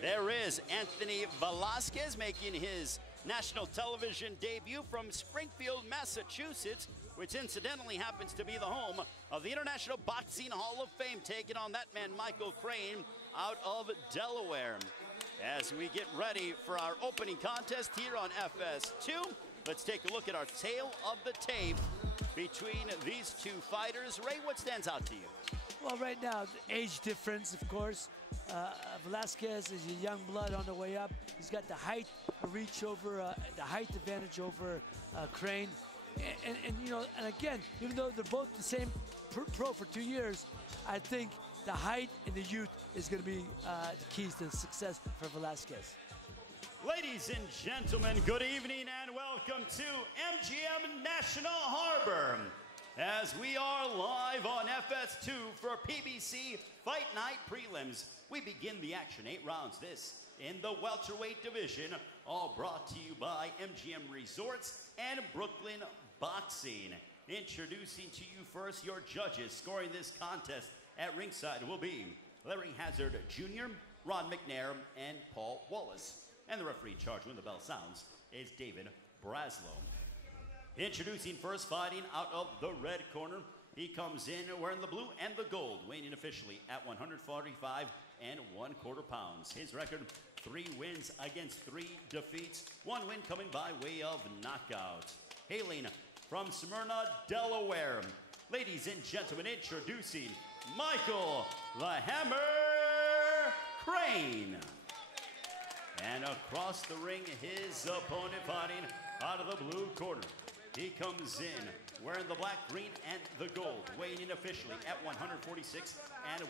There is Anthony Velázquez making his national television debut from Springfield, Massachusetts, which incidentally happens to be the home of the International Boxing Hall of Fame, taking on that man Michael Crain out of Delaware. As we get ready for our opening contest here on FS2, let's take a look at our tale of the tape between these two fighters. Ray, what stands out to you? Well, right now, the age difference, of course. Velázquez is a young blood on the way up. He's got the height reach over, the height advantage over Crain. And you know, and again, even though they're both the same pro for 2 years, I think the height and the youth is going to be the keys to success for Velázquez. Ladies and gentlemen, good evening and welcome to MGM National Harbor, as we are live on FS2 for PBC Fight Night Prelims. We begin the action, 8 rounds this in the welterweight division, all brought to you by MGM Resorts and Brooklyn Boxing. Introducing to you first your judges scoring this contest at ringside will be Larry Hazard Jr., Ron McNair, and Paul Wallace. And the referee in charge when the bell sounds is David Braslow. Introducing first, fighting out of the red corner, he comes in wearing the blue and the gold, weighing in officially at 145 1/4 pounds. His record, 3 wins against 3 defeats, 1 win coming by way of knockout. Hailing from Smyrna, Delaware, ladies and gentlemen, introducing Michael the Hammer Crain. And across the ring, his opponent fighting out of the blue corner. He comes in wearing the black, green, and the gold, weighing in officially at 146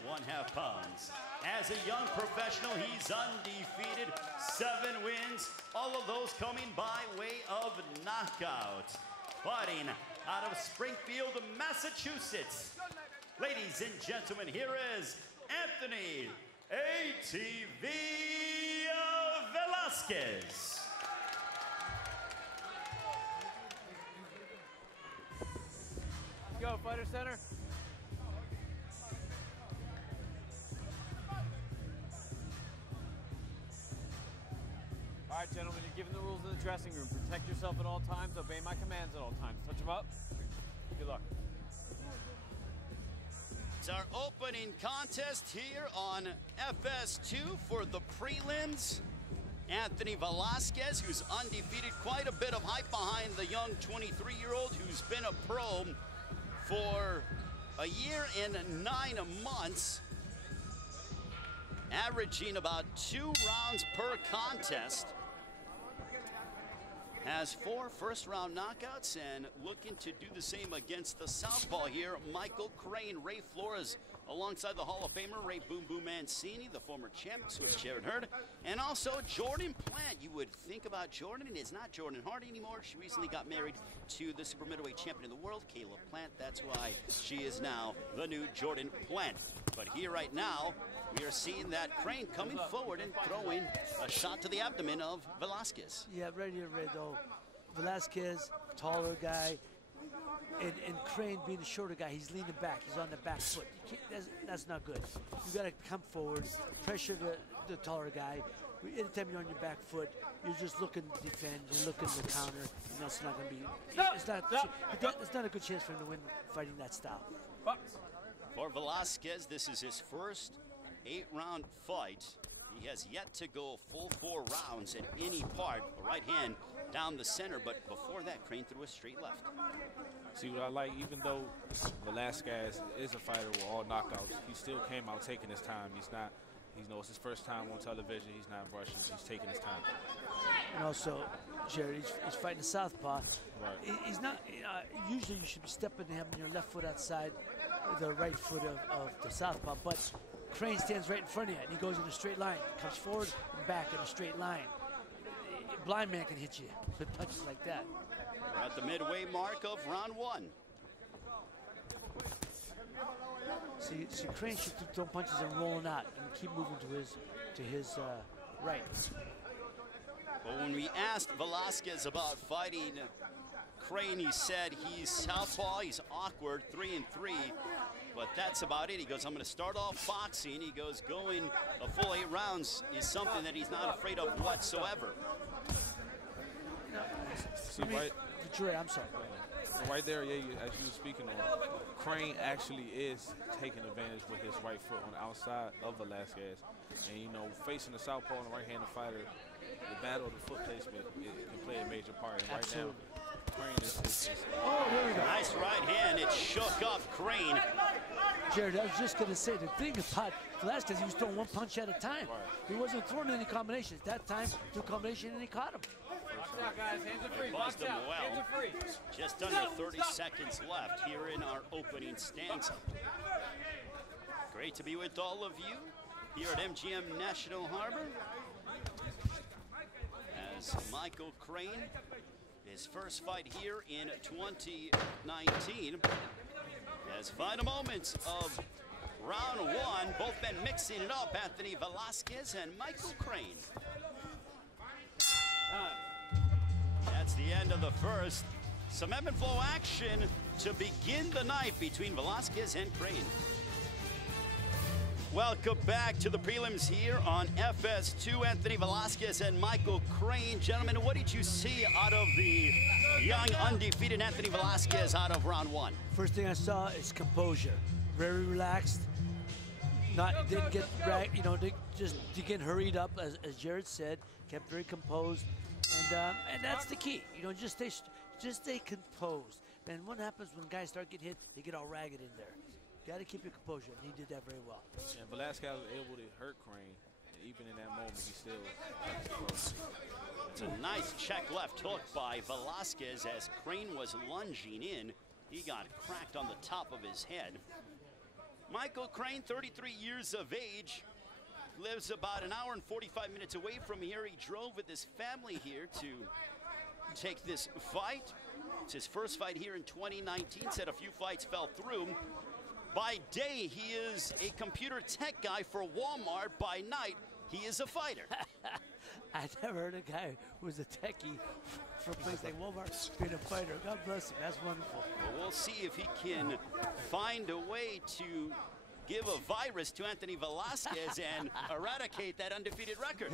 1/2 pounds. As a young professional, he's undefeated, 7 wins, all of those coming by way of knockout. Fighting out of Springfield, Massachusetts. Ladies and gentlemen, here is Anthony ATV Velázquez. Go, fighter center. All right, gentlemen, you're given the rules in the dressing room. Protect yourself at all times. Obey my commands at all times. Touch them up. Good luck. It's our opening contest here on FS2 for the prelims. Anthony Velázquez, who's undefeated, quite a bit of hype behind the young 23-year-old who's been a pro for a year and 9 months, averaging about 2 rounds per contest. Has 4 first-round knockouts and looking to do the same against the southpaw here, Michael Crain. Ray Flores alongside the Hall of Famer Ray Boom Boom Mancini, the former champ, Swiss Jared Hurd, and also Jordan Plant. You would think about Jordan, and it's not Jordan Hardy anymore. She recently got married to the super middleweight champion of the world, Caleb Plant. That's why she is now the new Jordan Plant. But here right now, we are seeing that Crain coming forward and throwing a shot to the abdomen of Velázquez. Yeah, right here, Ray, though. Velázquez, taller guy, and Crain being the shorter guy, he's leaning back. He's on the back foot. You can't, that's not good. You got to come forward, pressure the taller guy. Anytime you're on your back foot, you're just looking to defend, you're looking to counter, and that's not going to be. It's not a good chance for him to win fighting that style. For Velázquez, this is his first 8-round fight. He has yet to go full 4 rounds at any part. A right hand down the center, but before that, Crain threw a straight left. See what I like, even though Velázquez is a fighter with all knockouts, he still came out taking his time. He's not, you know, it's his first time on television. He's not rushing. He's taking his time. And also, Jared, he's fighting a southpaw. Right. He's not. Usually, you should be stepping to him on your left foot outside the right foot of the southpaw, but Crain stands right in front of you, and he goes in a straight line, comes forward and back in a straight line. A blind man can hit you with punches like that. We're at the midway mark of round 1. See, Crain should throw punches and rolling out and keep moving to his right. But when we asked Velázquez about fighting Crain, he said he's southpaw, he's awkward, 3-3. but that's about it. He goes, I'm going to start off boxing. He goes, going a full 8 rounds is something that he's not afraid of whatsoever. See, right, I'm sorry. right there, yeah, as you were speaking on, Crain actually is taking advantage with his right foot on the outside of Velazquez. And, you know, facing the southpaw and the right-handed fighter, the battle of the foot placement can play a major part. And right now, Crain is oh, there we go. Nice right hand. It shook up Crain. Jared, I was just going to say, the thing about Velazquez, he was throwing one punch at a time. Right. He wasn't throwing any combinations. That time, threw a combination and he caught him. Box out, guys. Hands are free. Buzzed Box him out. well. Hands are free. Just under 30 seconds left here in our opening stanza. Great to be with all of you here at MGM National Harbor. As Michael Crain, his first fight here in 2019. As final moments of round 1, both men mixing it up, Anthony Velázquez and Michael Crain. That's the end of the first. Some ebb and flow action to begin the night between Velázquez and Crain. Welcome back to the prelims here on FS2. Anthony Velázquez and Michael Crain. Gentlemen, what did you see out of the young, undefeated Anthony Velázquez out of round 1? First thing I saw is composure. Very relaxed. Didn't get get hurried up, as Jared said. Kept very composed, and that's the key. You know, just stay composed. And what happens when guys start getting hit? They get all ragged in there. Got to keep your composure, and he did that very well. And Velázquez was able to hurt Crain, and even in that moment, he still kept it close. It's a nice check left hook by Velázquez as Crain was lunging in. He got cracked on the top of his head. Michael Crain, 33 years of age, lives about an hour and 45 minutes away from here. He drove with his family here to take this fight. It's his first fight here in 2019. Said a few fights fell through. By day, he is a computer tech guy for Walmart. By night, he is a fighter. I never heard a guy who was a techie for a place like Walmart being a fighter. God bless him. That's wonderful. Well, we'll see if he can find a way to give a virus to Anthony Velázquez and eradicate that undefeated record.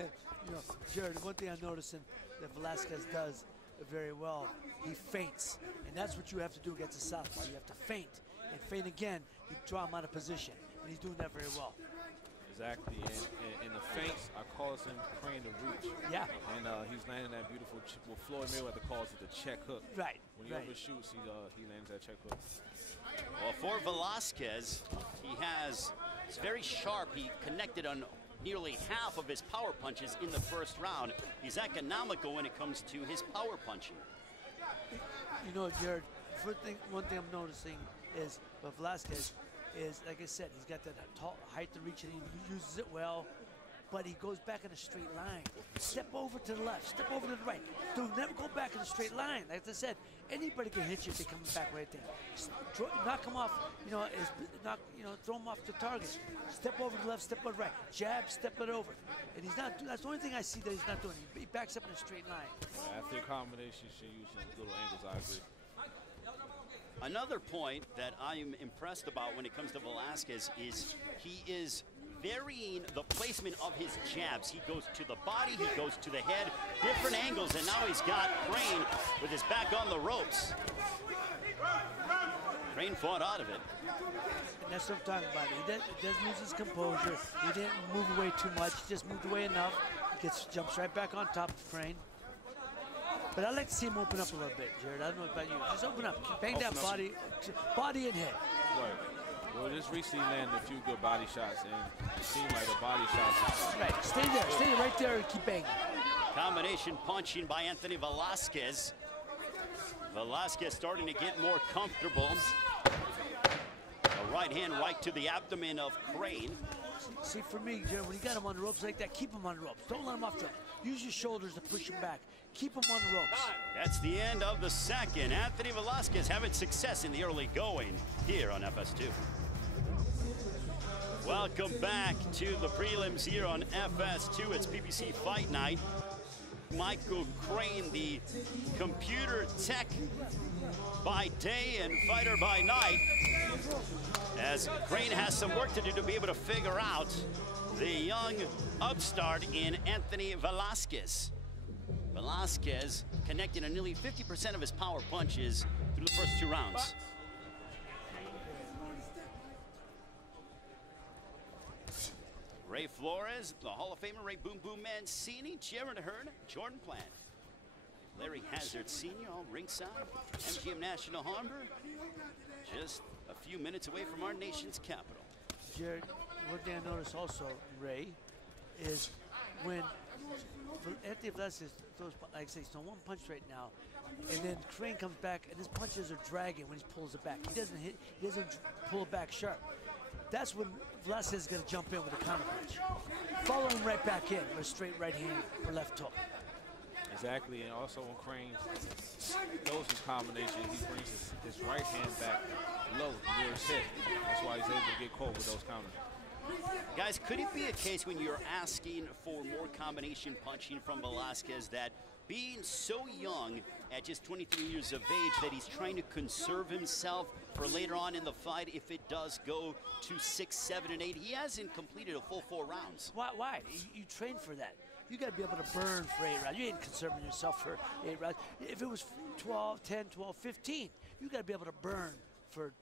You know, Jared, one thing I'm noticing that Velázquez does very well, he feints. And that's what you have to do against a southpaw. You have to feint. And feint again, you draw him out of position. And he's doing that very well. Exactly, and the feints are causing Crain to reach. Yeah. And he's landing that beautiful, what Floyd Mayweather calls it the check hook. Right. When he overshoots, he lands that check hook. Well, for Velázquez, he's very sharp. He connected on nearly half of his power punches in the first round. He's economical when it comes to his power punching. You know, Jared, one thing I'm noticing is with Velázquez is, like I said, he's got that tall height to reach and he uses it well, but he goes back in a straight line. Step over to the left, step over to the right. Don't never go back in a straight line. Like I said, anybody can hit you if they come back right there. Knock him off, throw him off the target. Step over to the left, step over to the right. Jab, step it over. And he's not, that's the only thing I see that he's not doing. He backs up in a straight line. After a combination, should use some little angles, I agree. Another point that I'm impressed about when it comes to Velázquez is he is varying the placement of his jabs. He goes to the body, he goes to the head, different angles, and now he's got Crain with his back on the ropes. Crain fought out of it. And that's what I'm talking about. He doesn't lose his composure. He didn't move away too much. He just moved away enough. He jumps right back on top of Crain. But I'd like to see him open up a little bit, Jared. I don't know about you. Just open up. Bang that body and head. Right. Well, just recently landed a few good body shots, and it seemed like the body shots. Right. Stay right there and keep banging. Combination punching by Anthony Velázquez. Velázquez starting to get more comfortable. A right hand right to the abdomen of Crain. See, for me, Jared, when you got him on the ropes like that, keep him on the ropes. Don't let him off the. Use your shoulders to push him back. Keep him on the ropes. That's the end of the second. Anthony Velázquez having success in the early going here on FS2. Welcome back to the prelims here on FS2. It's PBC Fight Night. Michael Crain, the computer tech by day and fighter by night, as Crain has some work to do to be able to figure out the young upstart in Anthony Velázquez. Velázquez connecting on nearly 50% of his power punches through the first 2 rounds. Ray Flores, the Hall of Famer Ray Boom Boom Mancini, Jared Hearn, Jordan Plant, Larry Hazard Sr. all ringside, MGM National Harbor, just a few minutes away from our nation's capital. Jared, one thing I noticed also, Ray, is when Anthony Velázquez throws, like I say, he's throwing 1 punch right now, and then Crain comes back, and his punches are dragging when he pulls it back. He doesn't pull it back sharp. That's when Velázquez is going to jump in with a counter punch. Follow him right back in with a straight right hand or left hook. Exactly, and also when Crain throws his combination, he brings his right hand back low near his hip. That's why he's able to get caught with those counters. Guys, could it be a case when you're asking for more combination punching from Velázquez that being so young at just 23 years of age that he's trying to conserve himself for later on in the fight if it does go to 6, 7, and 8? He hasn't completed a full 4 rounds. Why? You train for that. You got to be able to burn for 8 rounds. You ain't conserving yourself for 8 rounds. If it was 12, 10, 12, 15, you got to be able to burn for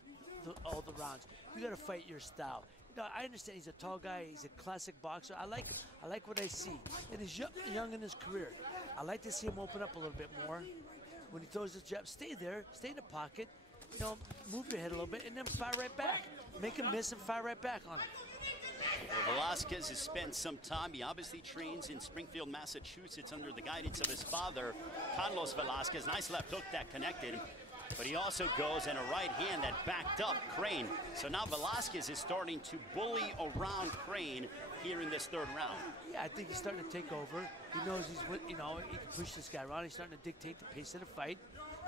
all the rounds. You got to fight your style. No, I understand he's a tall guy. He's a classic boxer. I like what I see. And he's young in his career. I like to see him open up a little bit more. When he throws his jab, stay there, stay in the pocket. You know, move your head a little bit, and then fire right back. Make him miss and fire right back on him. Well, Velázquez has spent some time. He obviously trains in Springfield, Massachusetts under the guidance of his father, Carlos Velázquez. Nice left hook that connected. But he also goes in a right hand that backed up Crain. So now Velázquez is starting to bully around Crain here in this 3rd round. Yeah, I think he's starting to take over. He knows he can push this guy around. He's starting to dictate the pace of the fight.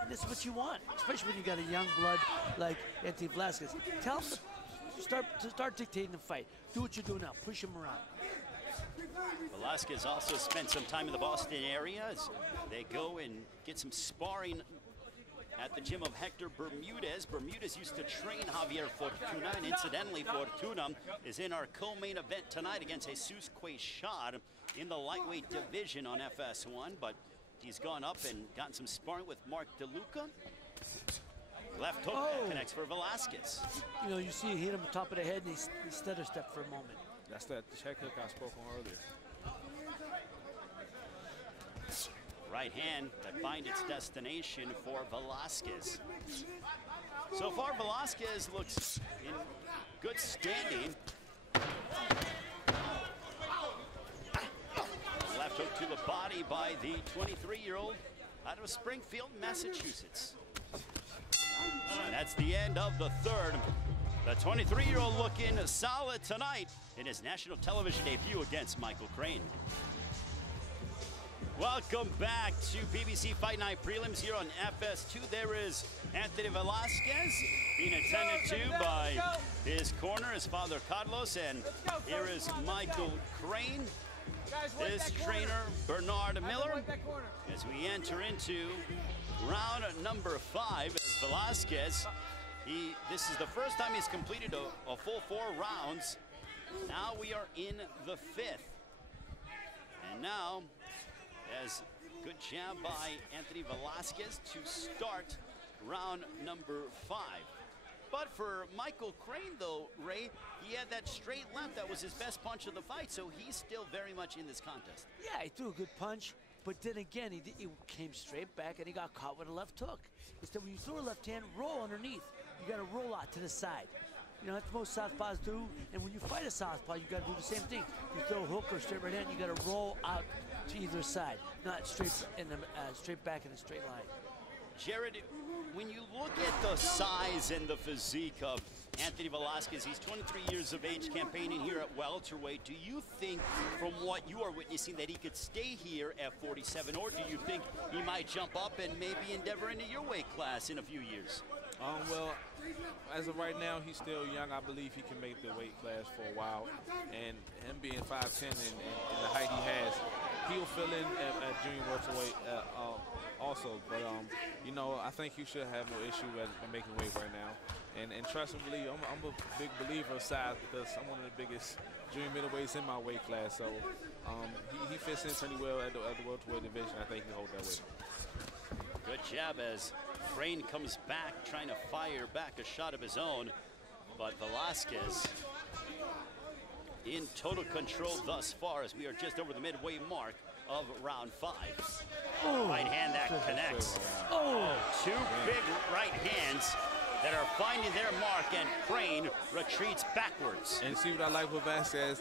And this is what you want, especially when you got a young blood like Anthony Velázquez. Tell him to start dictating the fight. Do what you're doing now. Push him around. Velázquez also spent some time in the Boston area as they go and get some sparring at the gym of Hector Bermudez. Bermudez used to train Javier Fortuna, and incidentally, Fortuna is in our co-main event tonight against Jesus Queixar in the lightweight division on FS1, but he's gone up and gotten some sparring with Mark DeLuca. Left hook that connects for Velázquez. You know, you see he hit him on top of the head, and he stutter stepped for a moment. That's that check hook I spoke on earlier. Right hand that finds its destination for Velázquez. So far, Velázquez looks in good standing. Left hook to the body by the 23-year-old out of Springfield, Massachusetts. And that's the end of the 3rd. The 23-year-old looking solid tonight in his national television debut against Michael Crain. Welcome back to PBC Fight Night Prelims here on FS2. There is Anthony Velázquez being attended to by his corner, his father Carlos, and here is Michael Crain, his trainer Bernard Miller, as we enter into round number 5 as Velázquez. This is the first time he's completed a full 4 rounds. Now we are in the 5th. And now, as good jab by Anthony Velázquez to start round number 5. But for Michael Crain, though, Ray, he had that straight left. That was his best punch of the fight, so he's still very much in this contest. Yeah, he threw a good punch, but then again, he came straight back and he got caught with a left hook. Instead, when you throw a left hand, roll underneath. You got to roll out to the side. You know, that's what most southpaws do. And when you fight a southpaw, you got to do the same thing. You throw a hook or straight right hand, you got to roll out to either side, not straight back in a straight line. Jared, when you look at the size and the physique of Anthony Velázquez, he's 23 years of age, campaigning here at welterweight. Do you think, from what you are witnessing, that he could stay here at 47, or do you think he might jump up and maybe endeavor into your weight class in a few years? Well, as of right now, he's still young. I believe he can make the weight class for a while. And him being 5'10" and the height he has, he'll fill in at junior welterweight also. But, you know, I think you should have no issue at making weight right now. And trust and believe, I'm a big believer of size because I'm one of the biggest junior middleweights in my weight class. So he fits in pretty well at the welterweight division. I think he can hold that weight. Good jab as Crain comes back, trying to fire back a shot of his own. But Velázquez in total control thus far as we are just over the midway mark of round 5. Oh, right hand that connects. Oh, two big right hands that are finding their mark, and Crain retreats backwards. And see what I like what Velázquez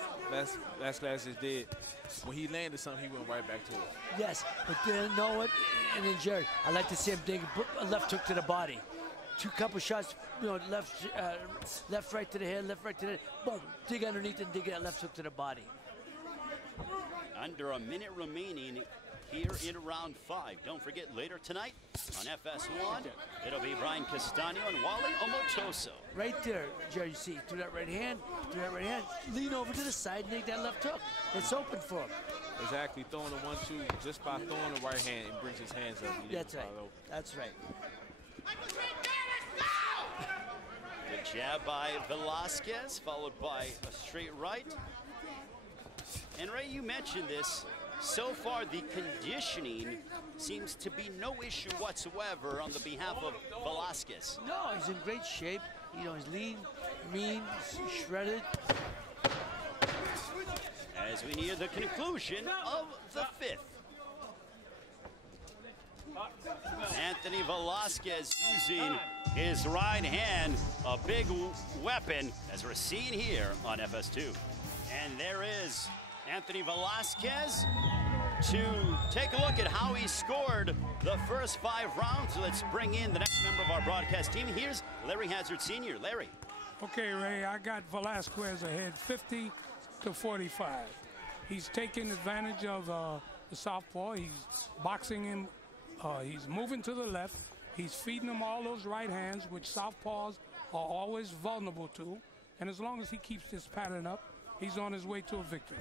did. When he landed something, he went right back to it. yes, but then you know what? And then Jared, I like to see him dig a left hook to the body. Couple shots, you know, left, right to the head, left, right to the head. Boom, dig underneath and dig that left hook to the body. Under a minute remaining here in round 5. Don't forget, later tonight on FS1, it'll be Brian Castaño and Wally Omotoso. Right there, Jerry, you see, do that right hand, lean over to the side and dig that left hook. It's open for him. Exactly, throwing the 1-2 just by throwing the right hand, it brings his hands up. That's right, that's right. Good jab by Velázquez, followed by a straight right. And Ray, you mentioned this. So far, the conditioning seems to be no issue whatsoever on the behalf of Velázquez. No, he's in great shape. You know, he's lean, mean, shredded. As we near the conclusion of the 5th. Anthony Velázquez using his right hand, a big weapon, as we're seeing here on FS2. And there is Anthony Velázquez to take a look at how he scored the first 5 rounds. Let's bring in the next member of our broadcast team. Here's Larry Hazard Sr. Larry. Okay, Ray, I got Velázquez ahead 50-45. He's taking advantage of the southpaw. He's boxing him. He's moving to the left. He's feeding him all those right hands, which southpaws are always vulnerable to. And as long as he keeps this pattern up, he's on his way to a victory.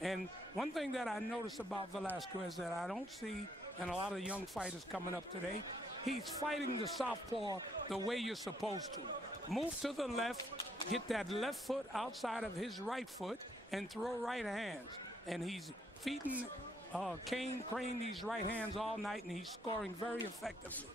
And one thing that I noticed about Velázquez that I don't see in a lot of young fighters coming up today, he's fighting the southpaw the way you're supposed to. Move to the left, get that left foot outside of his right foot, and throw right hands. And he's feeding Crain these right hands all night, and he's scoring very effectively.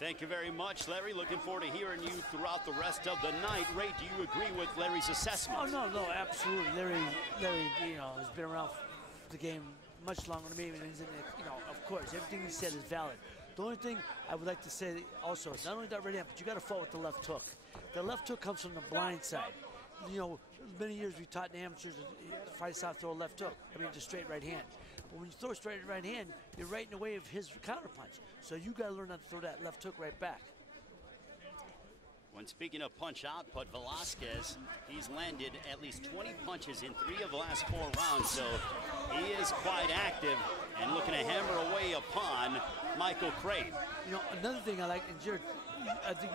Thank you very much, Larry. Looking forward to hearing you throughout the rest of the night. Ray, do you agree with Larry's assessment? Oh, no, absolutely. Larry, you know, has been around the game much longer than me, and he's in the, you know, of course, everything he said is valid. The only thing I would like to say also is not only that right hand, but you got to fight with the left hook. The left hook comes from the blind side. You know, many years we taught the amateurs to fight out, throw a left hook. I mean, just straight right hand. But when you throw a straight right hand, you're right in the way of his counterpunch. So you got to learn how to throw that left hook right back. When speaking of punch output, Velázquez, he's landed at least 20 punches in 3 of the last 4 rounds. So he is quite active and looking to hammer away upon Michael Crain. You know, another thing I like, and Jared, I think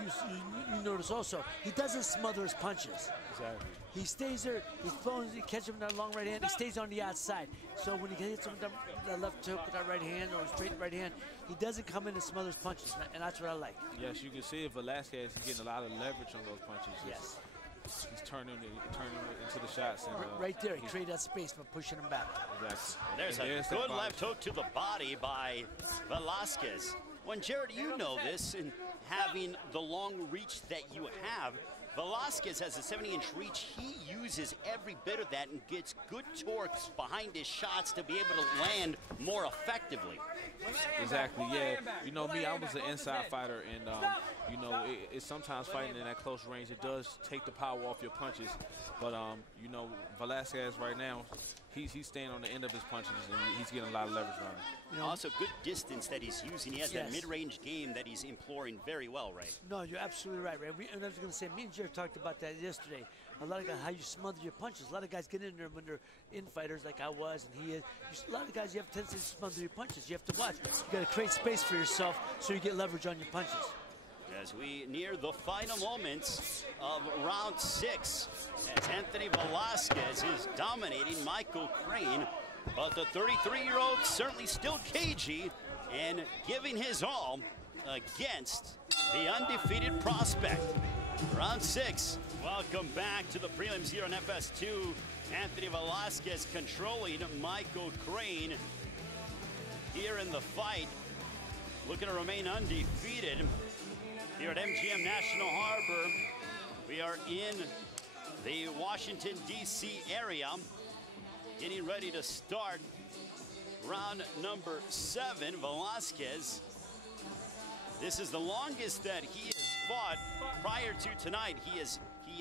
you notice also, he doesn't smother his punches. Exactly. He stays there, he catches him with that long right hand, he stays on the outside. So when he hits him with that left hook with that right hand or straight right hand, he doesn't come in and smother his punches, and that's what I like. Yes, you can see if Velázquez is getting a lot of leverage on those punches. Yes. He's turning into the shots. And, right there, he created that space by pushing him back. Exactly. There's a good left hook to the body by Velázquez. When Jared, you know this, and having the long reach that you have, Velázquez has a 70-inch reach. He uses every bit of that and gets good torque behind his shots to be able to land more effectively. Exactly, yeah. You know, me, I was an inside fighter, and, you know, it's sometimes fighting in that close range, it does take the power off your punches. But, you know, Velázquez right now, he's staying on the end of his punches, and he's getting a lot of leverage on him. You know, also good distance that he's using. He has that mid-range game that he's employing very well, Ray. No, you're absolutely right, Ray. And I was going to say, me and Jared talked about that yesterday. A lot of guys, how you smother your punches. A lot of guys get in there when they're infighters like I was and he is. A lot of guys, you have a tendency to smother your punches. You have to watch. You got to create space for yourself so you get leverage on your punches. As we near the final moments of round 6, as Anthony Velázquez is dominating Michael Crain But the 33-year-old certainly still cagey and giving his all against the undefeated prospect. Round 6. Welcome back to the prelims here on FS2. Anthony Velázquez controlling Michael Crain here in the fight. Looking to remain undefeated here at MGM National Harbor. We are in the Washington, D.C. area, getting ready to start round number 7. Velázquez, this is the longest that he has fought. Prior to tonight, he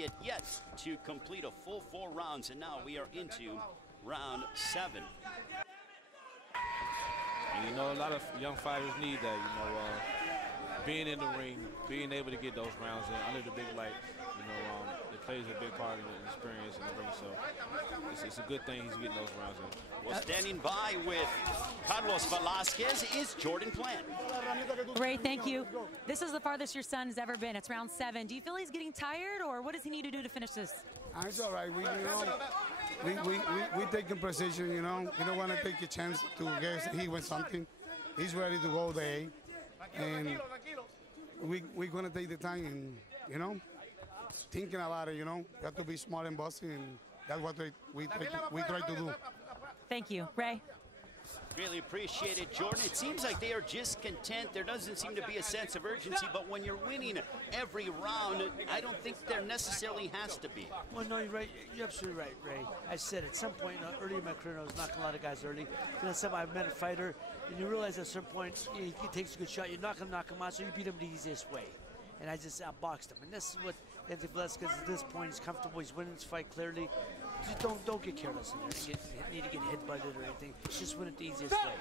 had yet to complete a full 4 rounds, and now we are into round 7. And you know, a lot of young fighters need that, you know, being in the ring, being able to get those rounds in under the big light, you know, it plays a big part in the experience in the ring. So it's a good thing he's getting those rounds in. Well, standing by with Carlos Velázquez is Jordan Plant. Ray, thank you. This is the farthest your son has ever been. It's round 7. Do you feel he's getting tired, or what does he need to do to finish this? It's all right. We taking precision, you know. We don't want to take a chance to guess he wins something. He's ready to go there. And we're going to take the time and, you know, thinking about it, you know. You have to be smart and bossy, and that's what we try to do. Thank you. Ray? Really appreciate it, Jordan. It seems like they are just content. There doesn't seem to be a sense of urgency, but when you're winning every round, I don't think there necessarily has to be. Well, no, you're right. You're absolutely right, Ray. I said at some point early in my career, I was knocking a lot of guys early. Then I met a fighter, and you realize at a certain point, he takes a good shot. You're not going to knock him out, so you beat him the easiest way. And I just outboxed him. And this is what Anthony Velázquez at this point, he's comfortable. He's winning this fight clearly. Just don't get careless in there. Need to get hit by it or anything. Just win it the easiest way.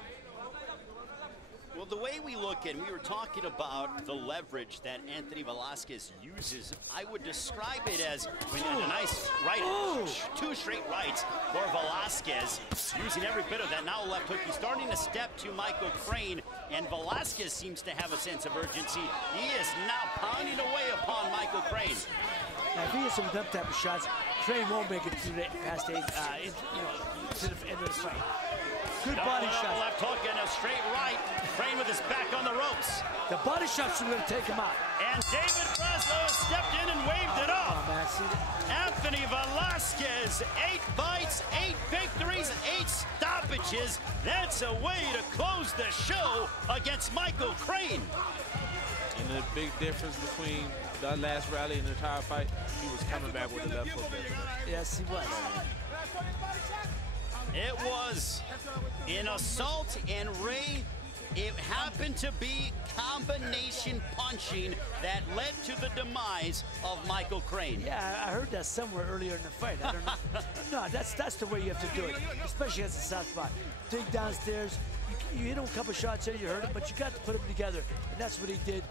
Well, the way we look at, we were talking about the leverage that Anthony Velázquez uses. I would describe it as a nice right, 2 straight rights for Velázquez, using every bit of that now left hook. He's starting to step to Michael Crain, and Velázquez seems to have a sense of urgency. He is now pounding away upon Michael Crain. Now, if he hits some of them type of shots, Crain won't make it through the past 8, to the end of the fight. Good body shot. Left hook and a straight right. Crain with his back on the ropes. The body shots are going to take him out. And David Breslow has stepped in and waved it off. Man, Anthony Velázquez, 8 fights, 8 victories, 8 stoppages. That's a way to close the show against Michael Crain. And the big difference between the last rally and the entire fight, he was coming back with the left hook. Yes, he was. It was an assault, and Ray, it happened to be combination punching that led to the demise of Michael Crain. Yeah, I heard that somewhere earlier in the fight. I don't know. No, that's the way you have to do it, especially as a southpaw. Dig downstairs. You hit him a couple shots there, you hurt him, but you got to put them together, and that's what he did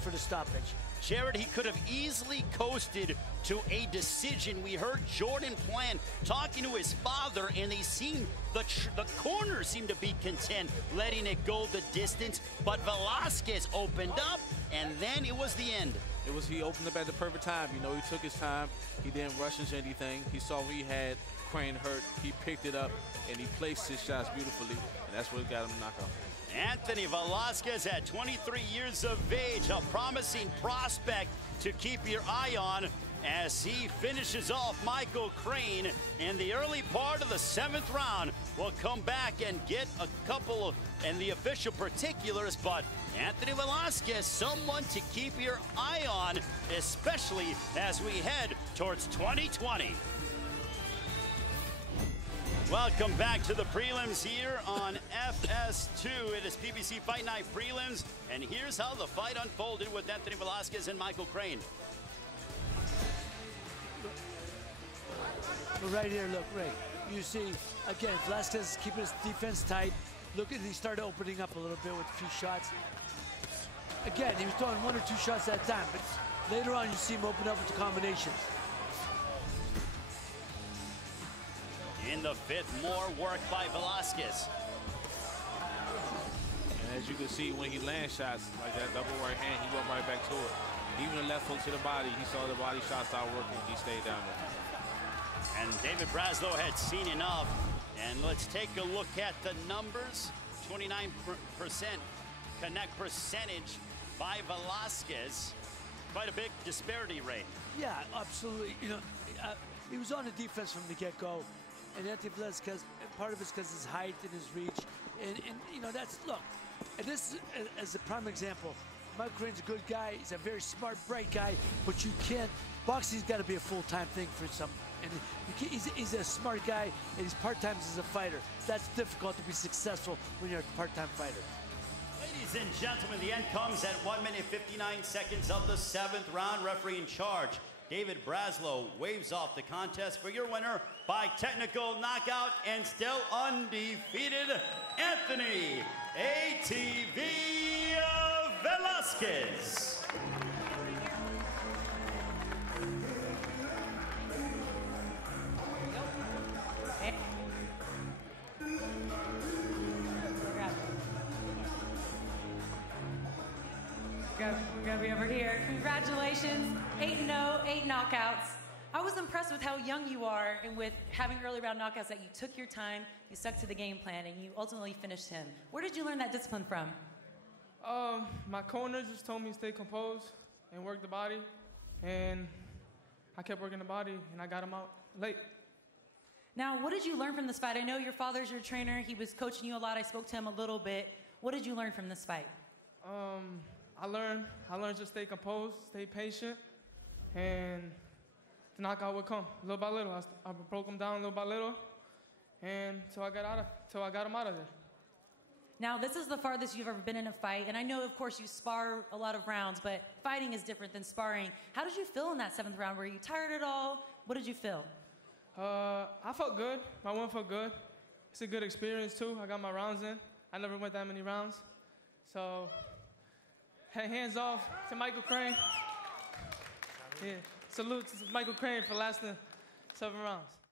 for the stoppage. Jared, he could have easily coasted to a decision. We heard Jordan Plant talking to his father, and they seemed, the corners seemed to be content letting it go the distance, but Velázquez opened up, and then it was the end. He opened up at the perfect time. You know, he took his time. He didn't rush into anything. He saw where he had Crain hurt. He picked it up, and he placed his shots beautifully, and that's what got him knocked out. Anthony Velázquez at 23 years of age, a promising prospect to keep your eye on as he finishes off Michael Crain in the early part of the 7th round. We'll come back and get a couple of the official particulars, but Anthony Velázquez, someone to keep your eye on, especially as we head towards 2020. Welcome back to the prelims here on FS2. It is PBC Fight Night prelims, and here's how the fight unfolded with Anthony Velázquez and Michael Crain. Right here, look, Ray. You see, again, Velázquez is keeping his defense tight. Look, he started opening up a little bit with a few shots. Again, he was throwing 1 or 2 shots at a time, but later on you see him open up with the combinations. In the 5th, more work by Velázquez. And as you can see, when he lands shots like that double right hand, he went right back to it. Even the left hook to the body, he saw the body shot start working, he stayed down there. And David Breslow had seen enough And let's take a look at the numbers. 29% connect percentage by Velazquez. Quite a big disparity rate. Yeah, absolutely. You know, he was on the defense from the get-go, and Anthony Velázquez, part of it's because his height and his reach, and you know, that's, look, and this is a prime example. Michael Crain's a good guy. He's a very smart, bright guy, but you can't. Boxing's got to be a full-time thing for some. And he's a smart guy, and he's part-time as a fighter. That's difficult to be successful when you're a part-time fighter. Ladies and gentlemen, the end comes at 1 minute 59 seconds of the 7th round. Referee in charge, David Braslow, waves off the contest for your winner by technical knockout and still undefeated, Anthony ATV Velázquez. We're gonna be over here. Congratulations, 8-0, 8 knockouts. I was impressed with how young you are and with having early round knockouts, that you took your time, you stuck to the game plan, and you ultimately finished him. Where did you learn that discipline from? My corner just told me to stay composed and work the body, and I kept working the body, and I got him out late. Now, what did you learn from this fight? I know your father's your trainer. He was coaching you a lot. I spoke to him a little bit. What did you learn from this fight? I learned to stay composed, stay patient, and the knockout would come little by little. I broke him down little by little, and till I got him out of there. Now, this is the farthest you've ever been in a fight, and I know, of course, you spar a lot of rounds, but fighting is different than sparring. How did you feel in that 7th round? Were you tired at all? What did you feel? I felt good. My win felt good. It's a good experience, too. I got my rounds in. I never went that many rounds. So, hands off to Michael Crain. Yeah, salute to Michael Crain for lasting 7 rounds.